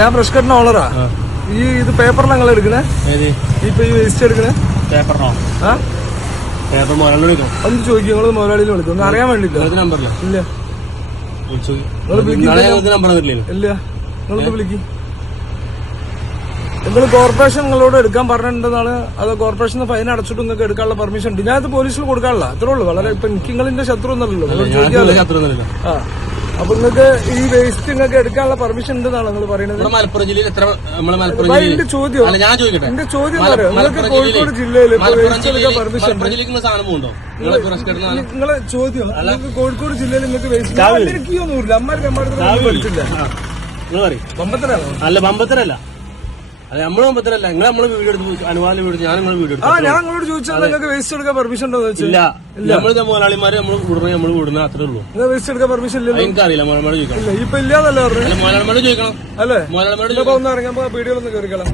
ഞാൻ ഫ്രഷ് കട്ടിന് ഓണറാ. ഈ ഇത് പേപ്പറിൽ നിങ്ങൾ എടുക്കണേ? ഇപ്പൊ ഈ വേസ്റ്റ് എടുക്കണേ പേപ്പറിനോ? പേപ്പർ മുതലാളി വിളിക്കണം. ഒന്ന് ചോദിക്കും, നിങ്ങൾ മുതലാളിയിൽ വിളിക്കും, ഒന്ന് അറിയാൻ വേണ്ടിട്ട്. നമ്പറില്ല? ഇല്ല. ഇല്ല, നിങ്ങളൊന്ന് വിളിക്കും. നിങ്ങൾ കോർപ്പറേഷൻ നിങ്ങളോട് എടുക്കാൻ പറഞ്ഞിട്ടുണ്ടെന്നാണ്. അത് കോർപ്പറേഷൻ ഫൈൻ അടച്ചിട്ട് നിങ്ങൾക്ക് എടുക്കാനുള്ള പെർമിഷൻ ഉണ്ട്. ഞാനത് പോലീസിൽ കൊടുക്കാനുള്ള അത്രേ ഉള്ളൂ. വളരെ ഇപ്പൊ എനിക്ക് നിങ്ങളിന്റെ ശത്രു ഒന്നല്ലോ. ആ, അപ്പൊ നിങ്ങൾക്ക് ഈ വേസ്റ്റ് നിങ്ങൾക്ക് എടുക്കാനുള്ള പെർമിഷൻ ഉണ്ടെന്നാണ് നിങ്ങൾ പറയുന്നത്. മലപ്പുറം ജില്ലയിൽ എന്റെ ചോദ്യം നിങ്ങൾക്ക് കോഴിക്കോട് ജില്ലയിൽ വേസ്റ്റ് എടുക്കാൻ പെർമിഷൻ ഉണ്ട്. നിങ്ങളെ ചോദ്യം നിങ്ങൾക്ക് കോഴിക്കോട് ജില്ലയിൽ നിങ്ങൾക്ക് വേസ്റ്റ് എനിക്കൊന്നുമില്ല. അമ്മാർക്ക് പഠിച്ചില്ല. ബമ്പത്തരാണോ? അല്ല, ബമ്പത്തരല്ല. അതെ, നമ്മള് ബമ്പത്തരല്ല. നിങ്ങൾ നമ്മള് വീഡിയോ എടുത്ത് അനുവാദം വീട് ഞാൻ നിങ്ങളെ വീഡിയോ എടുത്തു. ഞാൻ നിങ്ങളോട് ചോദിച്ചാൽ നിങ്ങൾക്ക് വേസ്റ്റ് എടുക്കാൻ പെർമിഷൻ ഉണ്ടോ? ഇല്ല. നമ്മള് മുതലാളിമാര് നമ്മള് വിടുന്ന അത്രേ ഉള്ളൂ. വേസ്റ്റ് എടുക്കാൻ പെർമിഷൻ ഇല്ലല്ലോ. എനിക്കറിയില്ല. മുതലാളിമാരോട് ചോദിക്കണം. ഇപ്പൊ ഇല്ലാന്നല്ലേ പറഞ്ഞു? മുതലാളിമാരോട് ചോദിക്കണം. അല്ലേ? മുതലാളിമാരോട് ഒന്ന് ഇറങ്ങാൻ വീഡിയോ ഒന്ന് കയറിക്കളാം.